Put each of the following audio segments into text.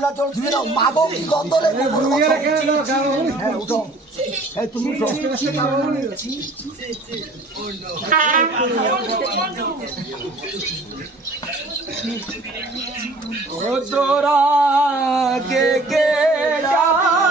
যমুনা জল ছুঁয়ে নাও। মাগো কি গন্ধ রে, হ্যাঁ উঠো, এই তুমি উঠো। ও তোরা কে কে ডালিয়া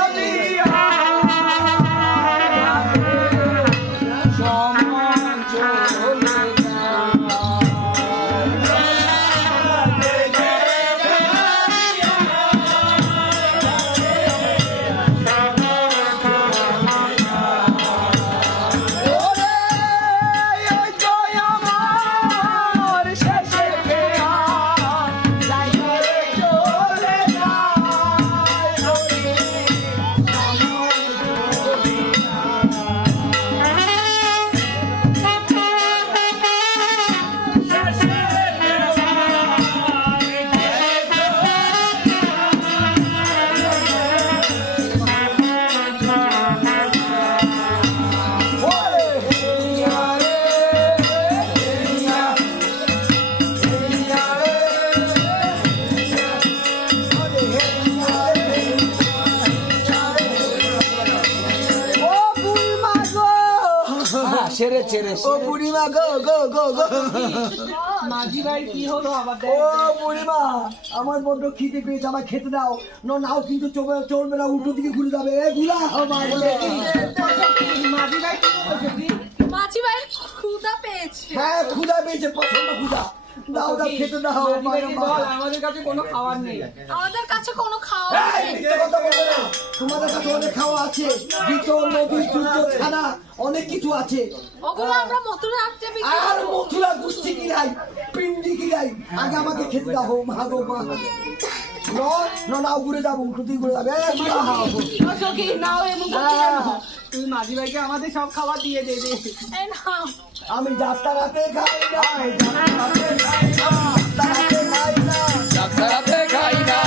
ছেড়ে ছেড়ে ও বুড়িমা গো গো গো গো মাঝি ভাই কি হলো আবার? ও বুড়িমা আমার বড্ড খিদে পেয়েছে, আমার খেতে দাও। নাও কিন্তু চলবে না, উল্টো দিকে ঘুরে যাবে। মাঝি ভাই ক্ষুধা পেয়েছে। হ্যাঁ ক্ষুধা পেয়েছে, প্রচন্ড ক্ষুধা। দাও দাও খেতে দাও। আমাদের কাছে কোনো খাবার নেই। আমাদের কাছে কোনো খাওয়া নেই। কথা বলবে না, তোমাদের কাছে অনেক খাওয়া আছে, ভিতর নদী দুর্গ ছাড়া অনেক কিছু আছে। ওগুলো আমরা মথুরা হাটতে বিক্রি আর করব। মথুরা গুষ্টি কিরাই, পিন্ডি কিরাই, আগে আমাকে খেতে দাও। মা গো মা, না ঘুরে যাবো, উল্টো দিকে ঘুরে যাবে। সখী নাও এমন তুই মাঝি ভাইকে আমাদের সব খাবার দিয়ে দে দে। এই নাও। আমি যাত্রা রাতে খাই না, যাত্রা রাতে খাই না।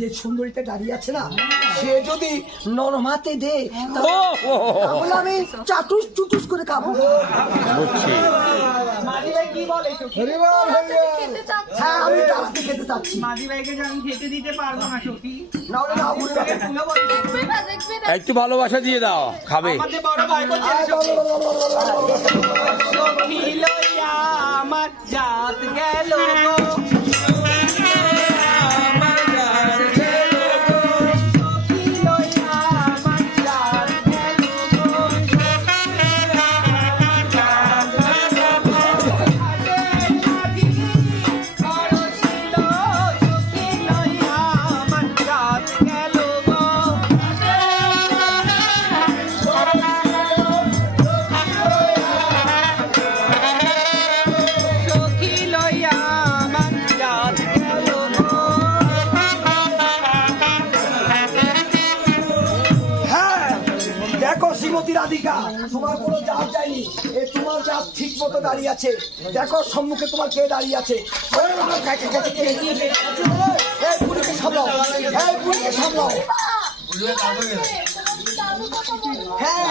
যে সুন্দরীটা দাঁড়িয়ে আছে না, সে যদি নরম হাতে দে তাহলে আমি চাটুস চুটুস করে খাবো। মাঝি ভাই কি বলে? খেতে চাচ্ছি। হ্যাঁ আমি তাড়াতাড়ি খেতে চাচ্ছি। মাঝি ভাইকে যে আমি খেতে দিতে পারবো না সখী। না ঘুরে যাবে। দেখবে না, দেখবে না। একটু ভালোবাসা দিয়ে দাও, খাবে। আমাদের বড় ভাই বলছে সখী লইয়া আমার জাত গেল রাধিকা, তোমার কোনো জাত যায়নি, তোমার জাত ঠিক মতো দাঁড়িয়ে আছে। দেখো সম্মুখে তোমার কে দাঁড়িয়ে আছে। এই বুড়িকে সামলাও, এই বুড়িকে সামলাও। হ্যাঁ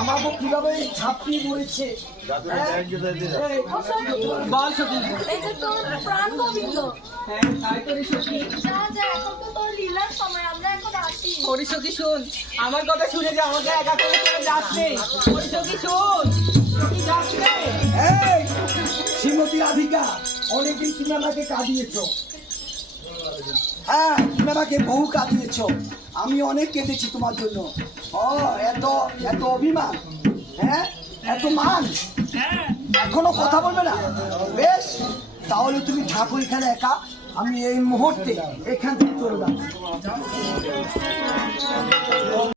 আমাকে কিভাবে ঝাঁপিয়ে পড়েছে। বল সখী। এই যে তোর প্রাণ গোবিন্দ। হ্যাঁ তাই করি সখী। যা যা, এখন তো তোর লীলার সময়, আমরা এখন আসি। সখী শোন, আমার কথা শুনে যে আমাকে একা করে চলে যাস নেই। সখী শোন, সখী যাস নেই। এই শ্রীমতী রাধিকা, অনেকদিন তুমি আমাকে কাঁদিয়েছো। হ্যাঁ তুমি আমাকে বহু কাঁদিয়েছো, আমি অনেক কেঁদেছি তোমার জন্য। ও এত এত অভিমান, হ্যাঁ এত মান, এখনো কথা বলবে না? বেশ, তাহলে তুমি থাকো এখানে একা, আমি এই মুহূর্তে এখান থেকে চলে যাবো।